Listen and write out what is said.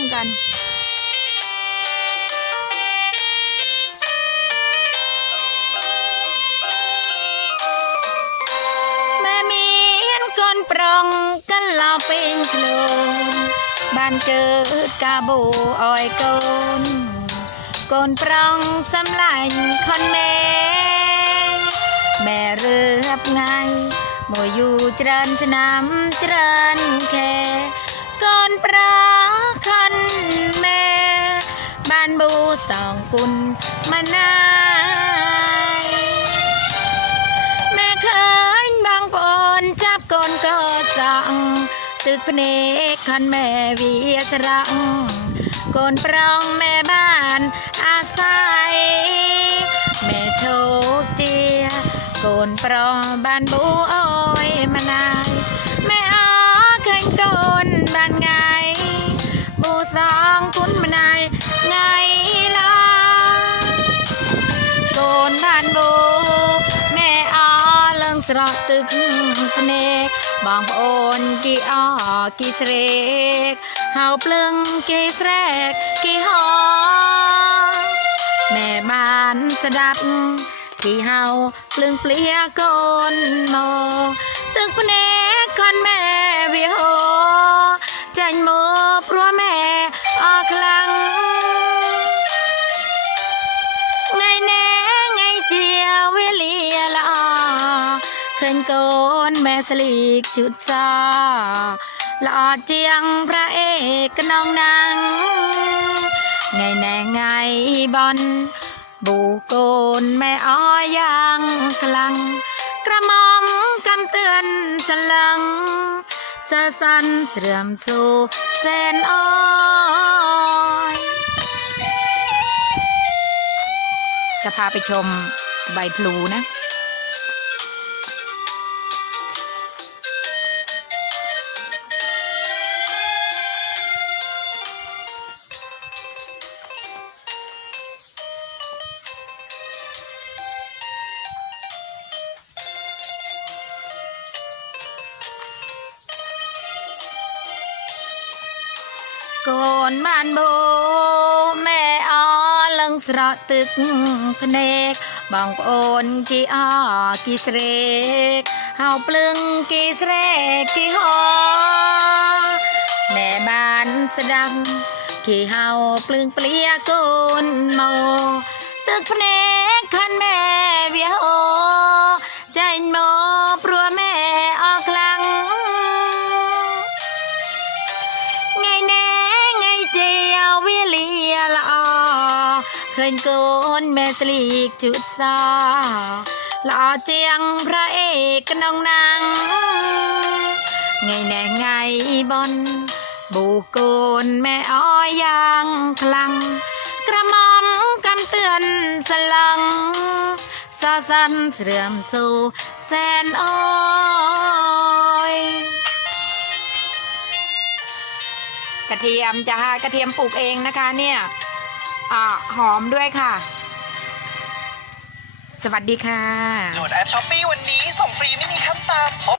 มกันแม่มีเห็นคนปรองกันลาเป็นโคลนบ้านเกิดกาโบอ้อยโกนกนปรองสำลัญคอนแม่แม่เรือบไงโมอยู่เจริญชนำเจริญแค่กนปลาคั บูสองกุลมานายแม่เคยบางปนจับกนก็สั่งตึกพเนกคันแม่เวียสรังกนปรองแม่บ้านอาศัย แม่โชคเจียโกนปรองบ้านบูอ้อยมานาย แม่อาเคยโกนบ้านไง เลิงสระตึกพเนกบางโอนกี่อ้อกี่เสรกเฮาเปลืองกี่แสรกกี่หอแม่บ้านสะดับที่เฮาเปลืองเปลี่ยโกนโมตึกพเนกคนแม่เวีย เคยโกนแม่สลีกจุดซาหละอเจียงพระเอกน้องนางไงแน่ไงบอลบูโกนแม่อ้อยยังคลัง กระมอมกำเตือนสลังสะสันเสื่อมสู่แสนอ้อยจะพาไปชมใบพลูนะ โกนบ้านโบแม่ออลังสระตึกพเนกบางโอนกี่อ้อกี่เสรกเฮาปลึงกี่เสรกกี่หอแม่บ้านสดังกี่เฮาปลึงเปลี่ยโกนโมตึกพเนกคันแม่ เคยโกนแม่สลีกจุดซาละอเจียงพระเอกน้องนางไงแน่ไงบอลบูโกนแม่อ้อยยางคลัง กระมอมกำเตือนสลังซาสันเสื่อมสู่แสนอ้อยกระเทียมจ้ากระเทียมปลูกเองนะคะเนี่ย หอมด้วยค่ะ สวัสดีค่ะ โหลดแอปช้อปปี้วันนี้ส่งฟรีไม่มีขั้นต่ำ